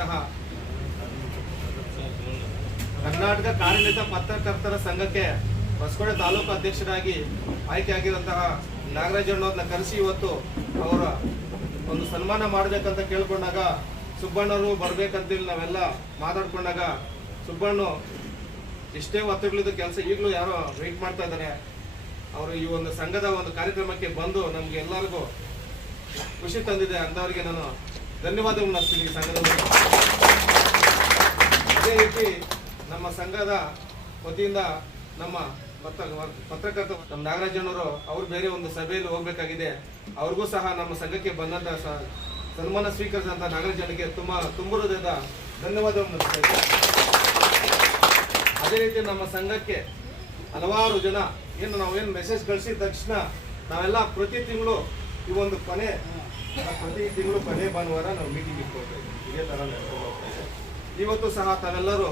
ಆಗಿರುವಂತಹ ಕರ್ನಾಟಕ ಕಾರ್ಯನಿರತ ಪತ್ರಕರ್ತರ ಸಂಘಕ್ಕೆ ಹೊಸಕೋಟೆ ತಾಲೂಕು ಅಧ್ಯಕ್ಷರಾಗಿ ಆಯ್ಕೆಯಾಗಿರುವಂತಹ ನಾಗರಾಜಣ್ಣವ್ರನ್ನ ಕರೆಸಿ ಇವತ್ತು ಅವರ ಒಂದು ಸನ್ಮಾನ ಮಾಡಬೇಕಂತ ಕೇಳ್ಕೊಂಡಾಗ ಸುಬ್ಬಣ್ಣರು ಬರ್ಬೇಕಂತೇಳಿ ನಾವೆಲ್ಲ ಮಾತಾಡ್ಕೊಂಡಾಗ ಸುಬ್ಬಣ್ಣ ಎಷ್ಟೇ ಒತ್ತಡಗಳಿದ್ದ ಕೆಲಸ ಈಗಲೂ ಯಾರೋ ವೆಯ್ಟ್ ಮಾಡ್ತಾ ಇದ್ದಾರೆ. ಅವರು ಈ ಒಂದು ಸಂಘದ ಒಂದು ಕಾರ್ಯಕ್ರಮಕ್ಕೆ ಬಂದು ನಮ್ಗೆ ಎಲ್ಲರಿಗೂ ಖುಷಿ ತಂದಿದೆ. ಅಂಥವ್ರಿಗೆ ನಾನು ಧನ್ಯವಾದಗಳು ನಡೆಸ್ತೀನಿ ಈ ಸಂಘದ. ಅದೇ ರೀತಿ ನಮ್ಮ ಸಂಘದ ವತಿಯಿಂದ ನಮ್ಮ ಪತ್ರಕರ್ತ ನಮ್ಮ ನಾಗರಾಜಣ್ಣವರು ಅವರು ಬೇರೆ ಒಂದು ಸಭೆಯಲ್ಲಿ ಹೋಗ್ಬೇಕಾಗಿದೆ. ಅವ್ರಿಗೂ ಸಹ ನಮ್ಮ ಸಂಘಕ್ಕೆ ಬಂದಂತ ಸನ್ಮಾನ ಸ್ವೀಕರಿಸಿದಂಥ ನಾಗರಾಜನಿಗೆ ತುಂಬ ಹೃದಯದ ಧನ್ಯವಾದವನ್ನು ನಡೆಸ್ತಾ ಇದ್ದೇನೆ. ಅದೇ ರೀತಿ ನಮ್ಮ ಸಂಘಕ್ಕೆ ಹಲವಾರು ಜನ ನಾವೇನು ಮೆಸೇಜ್ ಕಳಿಸಿದ ತಕ್ಷಣ ನಾವೆಲ್ಲ ಪ್ರತಿ ತಿಂಗಳು ಈ ಒಂದು ಪ್ರತಿ ತಿಂಗಳು ಕೊನೆ ಭಾನುವಾರ ನಾವು ಮೀಟಿಂಗ್ ಇಟ್ಕೊಳ್ತೇವೆ. ಇದೇ ಥರ ಇವತ್ತು ಸಹ ತಾವೆಲ್ಲರೂ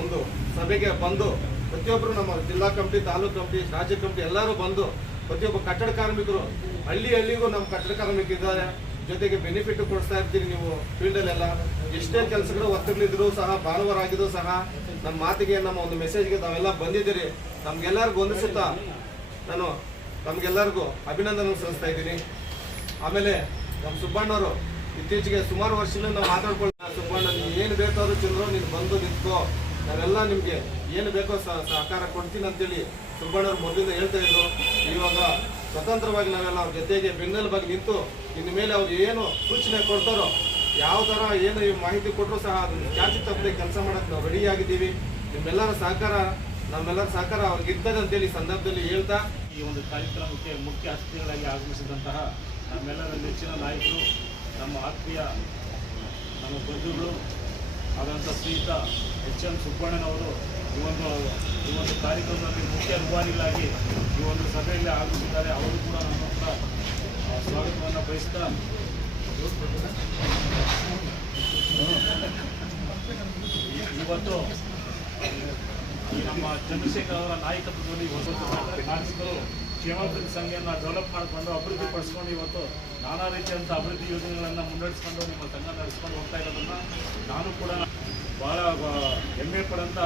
ಒಂದು ಸಭೆಗೆ ಬಂದು ಪ್ರತಿಯೊಬ್ಬರು ನಮ್ಮ ಜಿಲ್ಲಾ ಕಮಿಟಿ, ತಾಲೂಕು ಕಮಿಟಿ, ರಾಜ್ಯ ಕಮಿಟಿ ಎಲ್ಲರೂ ಬಂದು ಪ್ರತಿಯೊಬ್ಬ ಕಟ್ಟಡ ಕಾರ್ಮಿಕರು ಹಳ್ಳಿಗೂ ನಮ್ಮ ಕಟ್ಟಡ ಕಾರ್ಮಿಕರಿದ್ದಾರೆ, ಜೊತೆಗೆ ಬೆನಿಫಿಟ್ ಕೊಡಿಸ್ತಾ ಇರ್ತೀರಿ. ನೀವು ಫೀಲ್ಡಲ್ಲೆಲ್ಲ ಎಷ್ಟೇ ಕೆಲಸಗಳು ಒತ್ತಡಗಳಿದ್ರು ಸಹ ಭಾನುವಾರ ಆಗಿದ್ರು ಸಹ ನಮ್ಮ ಮಾತಿಗೆ, ನಮ್ಮ ಒಂದು ಮೆಸೇಜ್ಗೆ ತಾವೆಲ್ಲ ಬಂದಿದ್ದೀರಿ. ನಮ್ಗೆಲ್ಲರಿಗೂ ಹೊಂದಿಸುತ್ತಾ ನಾನು ನಮ್ಗೆಲ್ಲರಿಗೂ ಅಭಿನಂದನೆ ಸಲ್ಲಿಸ್ತಾ ಇದ್ದೀನಿ. ಆಮೇಲೆ ನಮ್ಮ ಸುಬ್ಬಣ್ಣವರು ಇತ್ತೀಚೆಗೆ ಸುಮಾರು ವರ್ಷಗಳಿಂದ ನಾವು ಮಾತಾಡ್ಕೊಳ್ಳ ಸುಬ್ಬಣ್ಣ, ನೀವು ಏನು ಬೇಕಾದ್ರೂ ಚಂದ್ರು ನೀನು ಬಂದು ನಿಂತ್ಕೋ, ನಾವೆಲ್ಲ ನಿಮಗೆ ಏನು ಬೇಕೋ ಸಹಕಾರ ಕೊಡ್ತೀನಿ ಅಂತೇಳಿ ಸುಬ್ಬಣ್ಣವ್ರು ಮೊದಲಿಂದ ಹೇಳ್ತಾ ಇದ್ರು. ಇವಾಗ ಸ್ವತಂತ್ರವಾಗಿ ನಾವೆಲ್ಲ ಅವ್ರ ಜೊತೆಗೆ ಬೆನ್ನೆಲುಬಾಗಿ ನಿಂತು ಇನ್ನು ಮೇಲೆ ಅವ್ರು ಏನು ಸೂಚನೆ ಕೊಡ್ತಾರೋ, ಯಾವ ಥರ ಏನು ಮಾಹಿತಿ ಕೊಟ್ಟರು ಸಹ ಅದನ್ನು ಚಾಚು ತಪ್ಪದೆ ಕೆಲಸ ಮಾಡೋಕ್ಕೆ ನಾವು ರೆಡಿಯಾಗಿದ್ದೀವಿ. ನಮ್ಮೆಲ್ಲರ ಸಹಕಾರ ಅವ್ರಿಗೆ ಇರ್ತದೆ ಅಂತೇಳಿ ಸಂದರ್ಭದಲ್ಲಿ ಹೇಳ್ತಾ ಈ ಒಂದು ಕಾರ್ಯಕ್ರಮಕ್ಕೆ ಮುಖ್ಯ ಅತಿಥಿಗಳಾಗಿ ಆಗಮಿಸಿದಂತಹ ನಮ್ಮೆಲ್ಲರ ನೆಚ್ಚಿನ ನಾಯಕರು, ನಮ್ಮ ಆತ್ಮೀಯ ನಮ್ಮ ಬಂಧುಗಳು ಆದಂಥ ಶ್ರೀಯುತ ಎಚ್.ಎಂ. ಸುಬ್ಬಣ್ಣನವರು ಈ ಒಂದು ಕಾರ್ಯಕ್ರಮದಲ್ಲಿ ಮುಖ್ಯ ರೂವಾರಿಗಳಾಗಿ ಈ ಒಂದು ಸಭೆಯಲ್ಲಿ ಆಗಮಿಸಿದ್ದಾರೆ. ಅವರು ಕೂಡ ನಮ್ಮ ಹತ್ರ ಸ್ವಾಗತವನ್ನು ಬಯಸ್ತಾ ಇವತ್ತು ಈ ನಮ್ಮ ಚಂದ್ರಶೇಖರ್ ಅವರ ನಾಯಕತ್ವದಲ್ಲಿ ಕಾರ್ಮಿಕರು ಕ್ಷೇಮಾಭಿವೃದ್ಧಿ ಸಂಘವನ್ನು ಡೆವಲಪ್ ಮಾಡಿಕೊಂಡು ಅಭಿವೃದ್ಧಿ ಪಡಿಸ್ಕೊಂಡು ಇವತ್ತು ನಾನಾ ರೀತಿಯಂಥ ಅಭಿವೃದ್ಧಿ ಯೋಜನೆಗಳನ್ನು ಮುನ್ನಡೆಸ್ಕೊಂಡು ನಿಮ್ಮ ಸಂಘ ನಡೆಸ್ಕೊಂಡು ಹೋಗ್ತಾ ಇರೋದನ್ನು ನಾನು ಕೂಡ ಭಾಳ ಹೆಮ್ಮೆ ಪಡೋಂಥ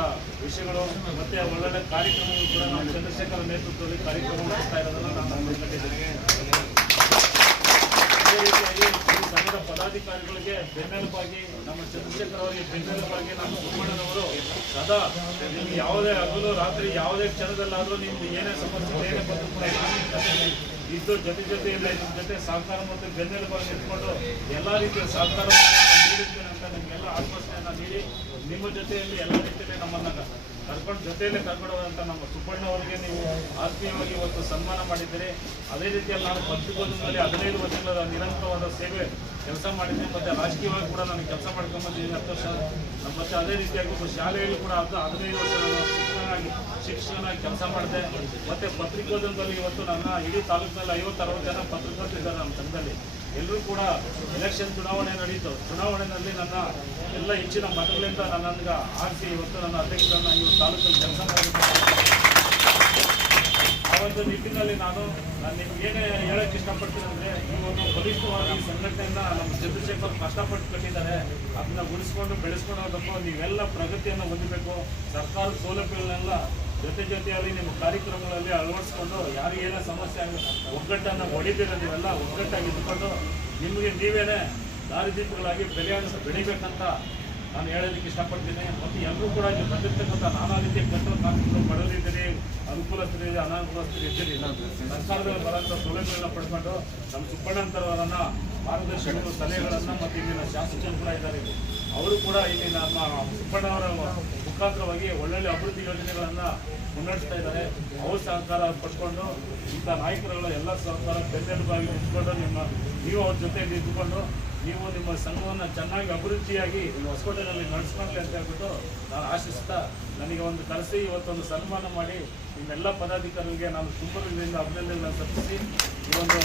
ವಿಷಯಗಳು ಮತ್ತು ಒಳ್ಳೊಳ್ಳೆ ಕಾರ್ಯಕ್ರಮಗಳು ಕೂಡ ನಮ್ಮ ಚಂದ್ರಶೇಖರ ನೇತೃತ್ವದಲ್ಲಿ ಕಾರ್ಯಕ್ರಮ ನಡೆಸ್ತಾ ಇರೋದನ್ನು ನಾನು ಕಂಡಿದ್ದೇನೆ. ಅದೇ ರೀತಿಯಾಗಿ ಈ ಸಂಘದ ಪದಾಧಿಕಾರಿಗಳಿಗೆ ಬೆನ್ನೆಲುಬಾಗಿ ನಮ್ಮ ಚಂದ್ರಶೇಖರ್ ಅವರಿಗೆ ಬೆನ್ನೆಲುಬಾಗಿ ನಮ್ಮ ಸುಬ್ಬಣ್ಣನವರು ಸದಾ ನಿಮ್ಗೆ ಯಾವುದೇ ಹಗಲು ರಾತ್ರಿ ಯಾವುದೇ ಕ್ಷಣದಲ್ಲಾದರೂ ನಿಮ್ದು ಏನೇ ಸಮಸ್ಯೆ ಏನೇ ಬಂದು ಕೂಡ ಇದ್ದು ಜೊತೆಯಲ್ಲಿ ನಿಮ್ಮ ಜೊತೆ ಸಹಕಾರ ಮತ್ತು ಬೆನ್ನೆಲುಬಾಗಿ ನಿಂತ್ಕೊಂಡು ಎಲ್ಲ ರೀತಿಯ ಸಹಕಾರವನ್ನು ನೀಡುತ್ತೇನೆ ಅಂತ ನಿಮಗೆಲ್ಲ ಆಶ್ವಾಸನೆಯನ್ನು ನೀಡಿ ನಿಮ್ಮ ಜೊತೆಯಲ್ಲಿ ಎಲ್ಲ ರೀತಿಯಲ್ಲಿ ನಮ್ಮನ್ನು ಜೊತೆಯಲ್ಲೇ ಕರ್ಕೊಂಡೋದಂಥ ನಮ್ಮ ಸುಬ್ಬಣ್ಣ ಅವರಿಗೆ ನೀವು ಆತ್ಮೀಯವಾಗಿ ಇವತ್ತು ಸನ್ಮಾನ ಮಾಡಿದ್ದೀರಿ. ಅದೇ ರೀತಿಯಲ್ಲಿ ನಾನು ಪತ್ರಿಕೋದ್ಯಮದಲ್ಲಿ 15 ವರ್ಷಗಳ ನಿರಂತರವಾದ ಸೇವೆ ಕೆಲಸ ಮಾಡಿದ್ದೀನಿ ಮತ್ತು ರಾಜಕೀಯವಾಗಿ ಕೂಡ ನಾನು ಕೆಲಸ ಮಾಡ್ಕೊಂಡ್ಬಂದಿದ್ದೀನಿ 10 ವರ್ಷ. ಮತ್ತು ಅದೇ ರೀತಿಯಾಗಿ ಒಬ್ಬ ಶಾಲೆಯಲ್ಲಿ ಕೂಡ 15 ವರ್ಷ ಶಿಕ್ಷಕನಾಗಿ ಕೆಲಸ ಮಾಡಿದೆ. ಮತ್ತು ಪತ್ರಿಕೋದ್ಯಮದಲ್ಲಿ ಇವತ್ತು ನನ್ನ ಇಡೀ ತಾಲೂಕಿನಲ್ಲಿ 50-60 ಜನ ಪತ್ರಕರ್ತರಿದ್ದಾರೆ ನಮ್ಮ ಸಂಘದಲ್ಲಿ. ಎಲ್ಲರೂ ಕೂಡ ಎಲೆಕ್ಷನ್ ಚುನಾವಣೆ ನಡೀತು. ಚುನಾವಣೆಯಲ್ಲಿ ನನ್ನ ಎಲ್ಲ ಹೆಚ್ಚಿನ ಮತಗಳಿಂದ ನನ್ನನ್ನು ಆರಿಸಿ ಇವತ್ತು ನನ್ನ ಅಧ್ಯಕ್ಷರನ್ನು ಈ ತಾಲೂಕಲ್ಲಿ ಕೆಲಸ ಮಾಡಿದ್ದೀನಿ. ಆ ಒಂದು ನಿಟ್ಟಿನಲ್ಲಿ ನಾನು ನಿಮ್ಗೇನೇ ಹೇಳೋಕ್ಕೆ ಇಷ್ಟಪಡ್ತೀನಿ ಅಂದರೆ, ಈ ಒಂದು ಬಲಿಷ್ಠವಾಗಿ ಸಂಘಟನೆಯನ್ನು ನಮ್ಮ ಚಂದ್ರಶೇಖರ್ ಕಷ್ಟಪಟ್ಟು ಕಟ್ಟಿದ್ದಾರೆ. ಅದನ್ನ ಉಳಿಸ್ಕೊಂಡು ಬೆಳೆಸ್ಕೊಂಡು ಹೋಗಬೇಕು. ನೀವೆಲ್ಲ ಪ್ರಗತಿಯನ್ನು ಹೊಂದಬೇಕು. ಸರ್ಕಾರದ ಸೌಲಭ್ಯಗಳನ್ನೆಲ್ಲ ಜೊತೆಯಲ್ಲಿ ನಿಮ್ಮ ಕಾರ್ಯಕ್ರಮಗಳಲ್ಲಿ ಅಳವಡಿಸ್ಕೊಂಡು ಯಾರಿಗೆ ಏನೋ ಸಮಸ್ಯೆ ಆಗಿ ಒಗ್ಗಟ್ಟನ್ನು ಹೊಡಿತೀರ, ನೀವೆಲ್ಲ ಒಗ್ಗಟ್ಟಾಗಿ ಇದ್ಕೊಂಡು ನಿಮಗೆ ನೀವೇನೇ ದಾರಿದೀಪಗಳಾಗಿ ಬೆಳಿಬೇಕಂತ ನಾನು ಹೇಳೋದಕ್ಕೆ ಇಷ್ಟಪಡ್ತೀನಿ. ಮತ್ತು ಎಲ್ಲರೂ ಕೂಡ ಇಲ್ಲಿ ಬಂದಿರ್ತಕ್ಕಂಥ ನಾನಾ ರೀತಿಯ ಕಟ್ಟಡ ಕಾರ್ಮಿಕರು ಬಡವರಿದ್ದೀರಿ, ಅನುಕೂಲಸ್ಥರಿದ್ದೀರಿ, ಅನಾನುಕೂಲಸ್ಥರಿದ್ದೀರಿ. ಸರ್ಕಾರದ ಬರೋಂಥ ಸೌಲಭ್ಯಗಳನ್ನ ಪಡ್ಕೊಂಡು ನಮ್ಮ ಸುಬ್ಬಣ್ಣಂತರವರನ್ನು ಮಾರ್ಗದರ್ಶಕರು ಸಲಹೆಗಳನ್ನು ಮತ್ತು ಇಲ್ಲಿನ ಶಾಸಕರು ಕೂಡ ಇದ್ದಾರೆ. ಅವರು ಕೂಡ ಇಲ್ಲಿ ನಮ್ಮ ಸುಬ್ಬಣ್ಣವರ ಮುಖಾಂತರವಾಗಿ ಒಳ್ಳೊಳ್ಳೆ ಅಭಿವೃದ್ಧಿ ಯೋಜನೆಗಳನ್ನು ಮುನ್ನಡೆಸ್ತಾ ಇದ್ದಾರೆ. ಅವರು ಸಹಕಾರ ಪಡ್ಕೊಂಡು ಇಂಥ ನಾಯಕರುಗಳು ಎಲ್ಲ ಸಹಕಾರ ಬೆನ್ನೆಲುಬಾಗಿ ನಿಂತ್ಕೊಂಡು ನೀವು ಅವ್ರ ಜೊತೆಯಲ್ಲಿ ಇದ್ದುಕೊಂಡು ನೀವು ನಿಮ್ಮ ಸಂಘವನ್ನು ಚೆನ್ನಾಗಿ ಅಭಿವೃದ್ಧಿಯಾಗಿ ಹೊಸಕೋಟೆಯಲ್ಲಿ ನಡೆಸ್ಕೊಂಡ್ಲಿ ಅಂತ ಹೇಳ್ಬಿಟ್ಟು ನಾನು ಆಶಿಸ್ತಾ, ನನಗೆ ಒಂದು ಕರೆಸಿ ಇವತ್ತೊಂದು ಸನ್ಮಾನ ಮಾಡಿ ನಿಮ್ಮೆಲ್ಲ ಪದಾಧಿಕಾರಿಗಳಿಗೆ ನಾನು ತುಂಬ ಅಭಿನಂದನೆಗಳನ್ನು ಸಲ್ಲಿಸಿ ಈ ಒಂದು